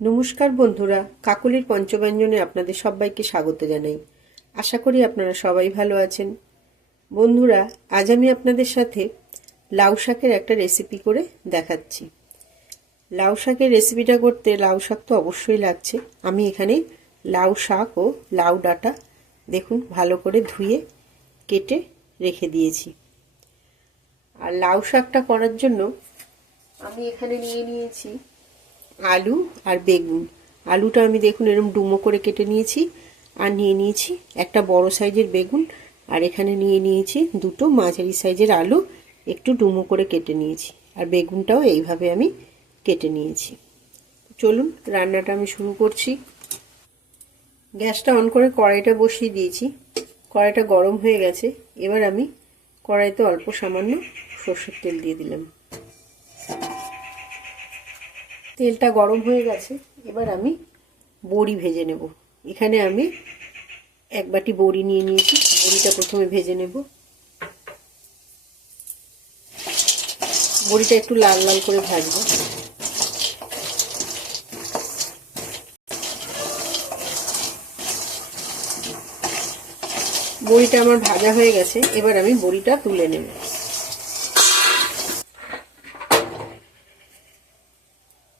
নমস্কার বন্ধুরা, কাকলির পঞ্চব্যঞ্জনে আপনাদের সবাইকে স্বাগত জানাই। আশা করি আপনারা সবাই ভালো আছেন। বন্ধুরা, আজ আমি আপনাদের সাথে লাউ শাকের একটা রেসিপি করে দেখাচ্ছি। লাউ শাকের রেসিপিটা করতে লাউ শাক তো অবশ্যই লাগছে। আমি এখানে লাউ শাক ও লাউ ডাঁটা দেখুন ভালো করে ধুয়ে কেটে রেখে দিয়েছি। আর লাউ শাকটা করার জন্য আমি এখানে নিয়ে নিয়েছি আলু আর বেগুন। আলুটা আমি দেখুন এরকম ডুমো করে কেটে নিয়েছি, আর নিয়ে নিয়েছি একটা বড় সাইজের বেগুন, আর এখানে নিয়ে নিয়েছি দুটো মাঝারি সাইজের আলু একটু ডুমো করে কেটে নিয়েছি, আর বেগুনটাও এইভাবে আমি কেটে নিয়েছি। চলুন রান্নাটা আমি শুরু করছি। গ্যাসটা অন করে কড়াইটা বসিয়ে দিয়েছি। কড়াইটা গরম হয়ে গেছে। এবার আমি কড়াইতে অল্প সামান্য সরষের তেল দিয়ে দিলাম। তেলটা গরম হয়ে গেছে। এবার আমি বড়ি ভেজে নেব। এখানে আমি এক বাটি বড়ি নিয়ে নিয়েছি। বড়িটা প্রথমে ভেজে নেব। বড়িটা একটু লাল লাল করে ভাজবো। বড়িটা আমার ভাজা হয়ে গেছে। এবার আমি বড়িটা তুলে নেব।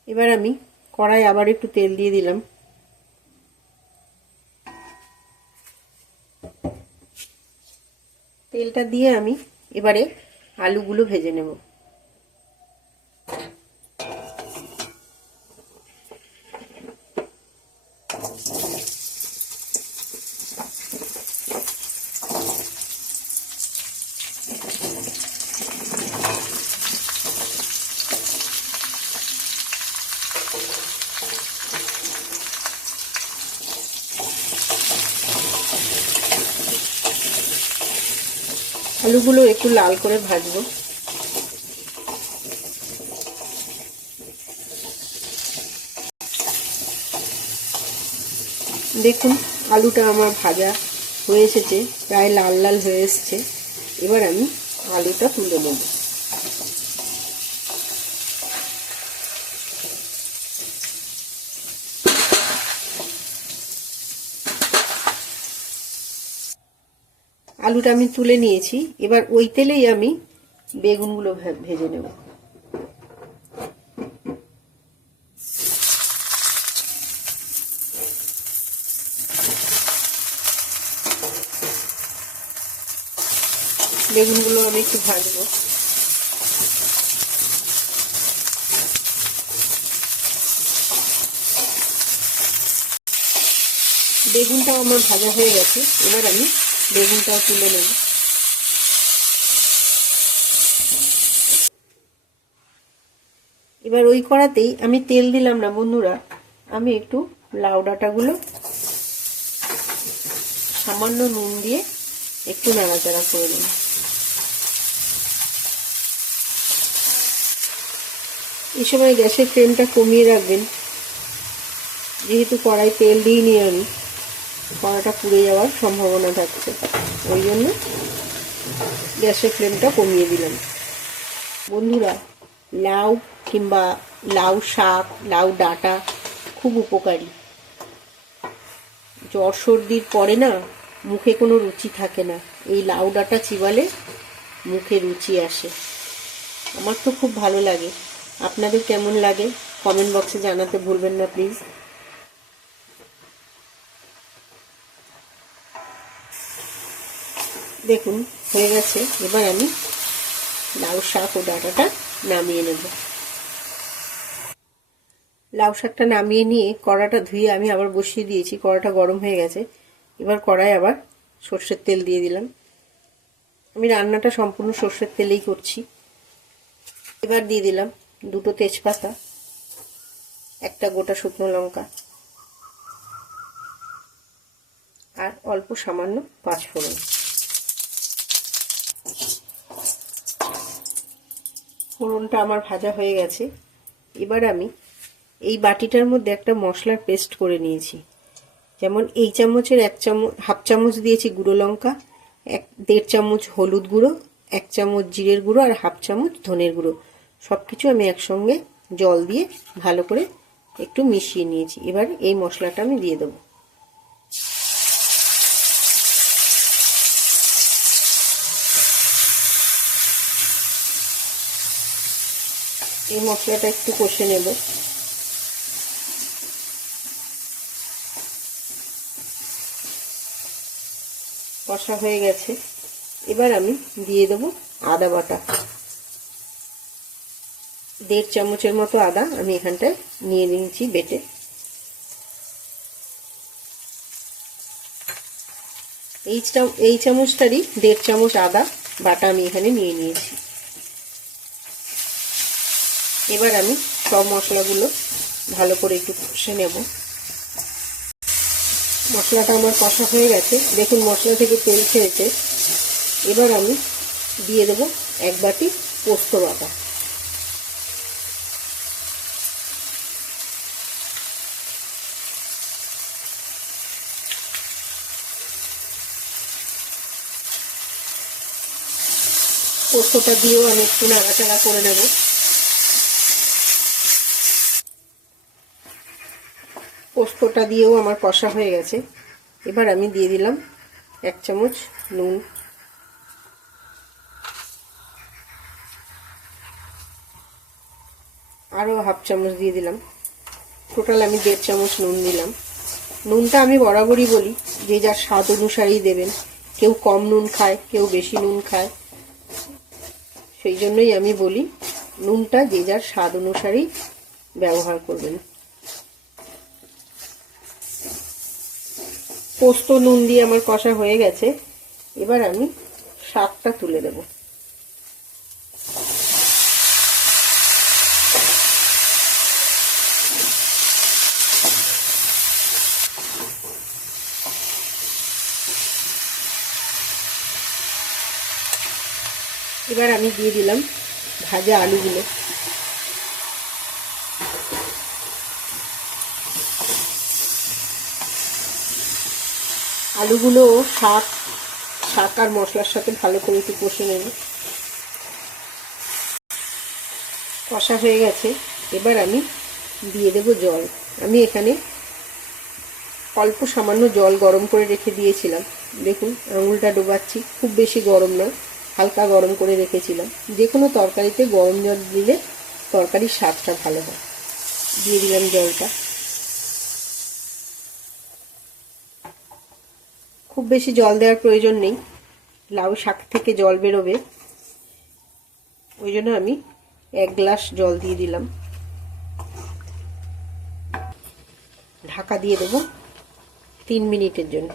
এবার আমি কড়াই আবার একটু তেল দিয়ে দিলাম। তেলটা দিয়ে আমি এবারে আলুগুলো ভেজে নেব। আলুগুলো একটু লাল করে ভাজবো। দেখুন আলুটা আমার ভাজা হয়ে এসেছে, প্রায় লাল লাল হয়ে এসছে। এবার আমি আলুটা তুলে নেব। আলুটা আমি তুলে নিয়েছি। এবার ওই তেলেই আমি বেগুনগুলো ভেজে নেব। বেগুনগুলো আমি একটু ভাজবো। বেগুনটাও আমার ভাজা হয়ে গেছে। এবার আমি বেগুনটাও তুলে নেব। এবার ওই কড়াতেই আমি তেল দিলাম না বন্ধুরা, আমি একটু লাউ ডাঁটাগুলো সামান্য নুন দিয়ে একটু নাড়াচাড়া করে দেব। এই সময় গ্যাসের ফ্লেমটা কমিয়ে রাখবেন, যেহেতু কড়াই তেল দিইনি আমি, কড়াটা পুড়ে যাওয়ার সম্ভাবনা থাকছে, ওই জন্য গ্যাসের ফ্লেমটা কমিয়ে দিলাম। বন্ধুরা, লাউ কিংবা লাউ শাক, লাউ ডাঁটা খুব উপকারী। জ্বর সর্দির পরে না মুখে কোনো রুচি থাকে না, এই লাউ ডাঁটা চিবালে মুখে রুচি আসে। আমার তো খুব ভালো লাগে। আপনাদের কেমন লাগে কমেন্ট বক্সে জানাতে ভুলবেন না প্লিজ। দেখুন হয়ে গেছে। এবার আমি লাউ শাক ও ডাঁটাটা নামিয়ে নেব। লাউ শাকটা নামিয়ে নিয়ে কড়াটা ধুয়ে আমি আবার বসিয়ে দিয়েছি। কড়াটা গরম হয়ে গেছে। এবার কড়াই আবার সর্ষের তেল দিয়ে দিলাম। আমি রান্নাটা সম্পূর্ণ সর্ষের তেলেই করছি। এবার দিয়ে দিলাম দুটো তেজপাতা, একটা গোটা শুকনো লঙ্কা, আর অল্প সামান্য পাঁচফোড়ন। ফোড়নটা আমার ভাজা হয়ে গেছে। এবার আমি এই বাটিটার মধ্যে একটা মশলার পেস্ট করে নিয়েছি। যেমন এই চামচের হাফ চামচ দিয়েছি গুঁড়ো লঙ্কা, 1.5 চামচ হলুদ গুঁড়ো, 1 চামচ জিরের গুঁড়ো, আর হাফ চামচ ধনের গুঁড়ো। সব কিছু আমি একসঙ্গে জল দিয়ে ভালো করে একটু মিশিয়ে নিয়েছি। এবার এই মশলাটা আমি দিয়ে দেবো। এই মশলাটা একটু কষে নেব। কষা হয়ে গেছে, এবার আমি দিয়ে দেবো আদা বাটা। 1.5 চামচের মতো আদা আমি এখানটায় নিয়ে নিয়েছি বেটে। এই চামচটারই 1.5 চামচ আদা বাটা আমি এখানে নিয়ে নিয়েছি। এবার আমি সব মশলাগুলো ভালো করে একটু কষে নেব। মশলাটা আমার কষা হয়ে গেছে, দেখুন মশলা থেকে তেল ছেড়েছে। এবার আমি দিয়ে দেব 1 বাটি পোস্ত বাটা। পোস্তটা দিয়েও আমি একটু নাড়াচাড়া করে নেব। পোস্তটা দিয়েও আমার কষা হয়ে গেছে। এবার আমি দিয়ে দিলাম 1 চামচ নুন। আরও 1/2 চামচ দিয়ে দিলাম। টোটাল আমি 1.5 চামচ নুন দিলাম। নুনটা আমি বরাবরই বলি যে যার স্বাদ অনুসারেই দেবেন। কেউ কম নুন খায়, কেউ বেশি নুন খায়, সেই জন্যই আমি বলি নুনটা যে যার স্বাদ অনুসারেই ব্যবহার করবেন। পোস্ত নুন দিয়ে আমার কষা হয়ে গেছে। এবার আমি শাকটা তুলে দেব। এবার আমি দিয়ে দিলাম ভাজা আলুগুলো। আলুগুলো শাক আর মশলার সাথে ভালো করে একটু কষে নেব। কষা হয়ে গেছে, এবার আমি দিয়ে দেব জল। আমি এখানে অল্প সামান্য জল গরম করে রেখে দিয়েছিলাম। দেখুন আঙুলটা ডোবাচ্ছি, খুব বেশি গরম না, হালকা গরম করে রেখেছিলাম। যে কোনো তরকারিতে গরম জল দিলে তরকারির স্বাদটা ভালো হয়। দিয়ে দিলাম জলটা। খুব বেশি জল দেওয়ার প্রয়োজন নেই, লাউ শাক থেকে জল বেরোবে, ওই জন্য আমি 1 গ্লাস জল দিয়ে দিলাম। ঢাকা দিয়ে দেবো 3 মিনিটের জন্য।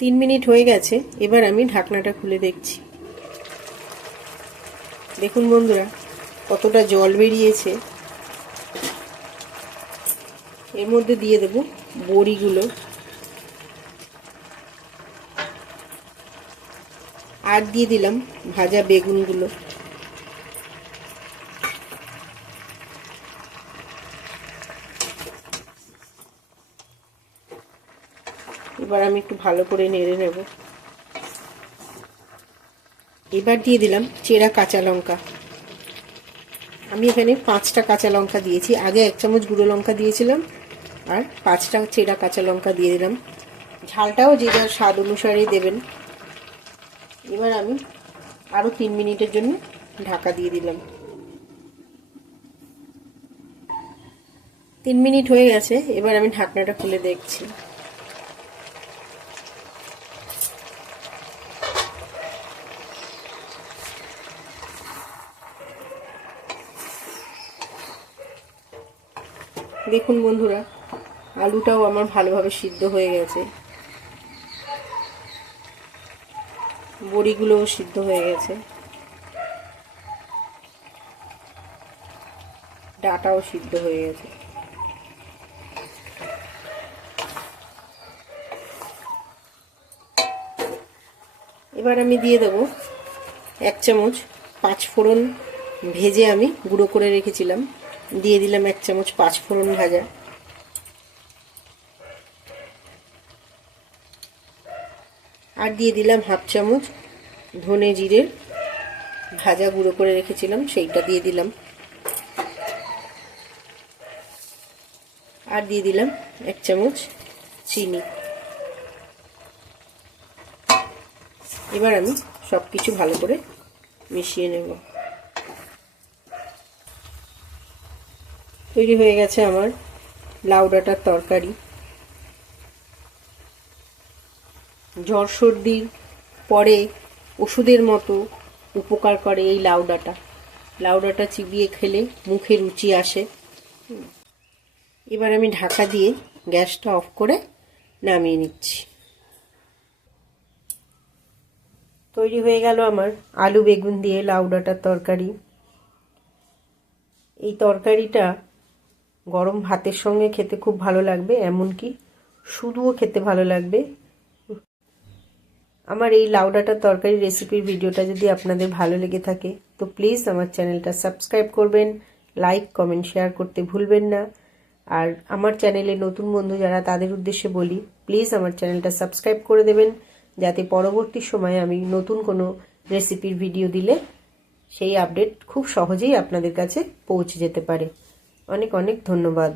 3 মিনিট হয়ে গেছে, এবার আমি ঢাকনাটা খুলে দেখছি। দেখুন বন্ধুরা কতটা জল বেরিয়েছে। এর মধ্যে দিয়ে দেব বড়িগুলো আর দিয়ে দিলাম ভাজা বেগুনগুলো। এবার আমি একটু ভালো করে নেড়ে নেব। এবার দিয়ে দিলাম চেরা কাঁচা লঙ্কা। আমি এখানে 5টা কাঁচা লঙ্কা দিয়েছি। আগে 1 চামচ গুঁড়ো লঙ্কা দিয়েছিলাম, আর 5টা চেরা কাঁচা লঙ্কা দিয়ে দিলাম। ঝালটাও যে যার স্বাদ অনুসারে দেবেন। এবার আমি আরও 3 মিনিটের জন্য ঢাকা দিয়ে দিলাম। 3 মিনিট হয়ে গেছে, এবার আমি ঢাকনাটা খুলে দেখছি। দেখুন বন্ধুরা আলুটাও আমার ভালোভাবে সিদ্ধ হয়ে গেছে, বড়িগুলোও সিদ্ধ হয়ে গেছে, ডাটাও সিদ্ধ হয়ে গেছে। এবার আমি দিয়ে দেব 1 চামচ 5 ফোড়ন ভেজে আমি গুঁড়ো করে রেখেছিলাম। দিয়ে দিলাম 1 চামচ 5 ফোড়ন ভাজা। আর দিয়ে দিলাম 1/2 চামচ ধনে জিরের ভাজা গুঁড়ো করে রেখেছিলাম সেইটা দিয়ে দিলাম, আর দিয়ে দিলাম 1 চামচ চিনি। এবার আমি সব কিছু ভালো করে মিশিয়ে নেব। তৈরি হয়ে গেছে আমার লাউ ডাঁটার তরকারি। জ্বর সর্দির পরে ওষুধের মতো উপকার করে এই লাউ ডাঁটা। লাউ ডাঁটা চিবিয়ে খেলে মুখে রুচি আসে। এবার আমি ঢাকা দিয়ে গ্যাসটা অফ করে নামিয়ে নিচ্ছি। তৈরি হয়ে গেল আমার আলু বেগুন দিয়ে লাউ ডাঁটার তরকারি। এই তরকারিটা গরম ভাতের সঙ্গে খেতে খুব ভালো লাগবে, এমনকি শুধুও খেতে ভালো লাগবে। আমার এই লাউ ডাঁটার তরকারি রেসিপির ভিডিওটা যদি আপনাদের ভালো লেগে থাকে তো প্লিজ আমার চ্যানেলটা সাবস্ক্রাইব করবেন, লাইক কমেন্ট শেয়ার করতে ভুলবেন না। আর আমার চ্যানেলে নতুন বন্ধু যারা তাদের উদ্দেশ্যে বলি, প্লিজ আমার চ্যানেলটা সাবস্ক্রাইব করে দেবেন, যাতে পরবর্তী সময়ে আমি নতুন কোনো রেসিপির ভিডিও দিলে সেই আপডেট খুব সহজেই আপনাদের কাছে পৌঁছে যেতে পারে। অনেক অনেক ধন্যবাদ।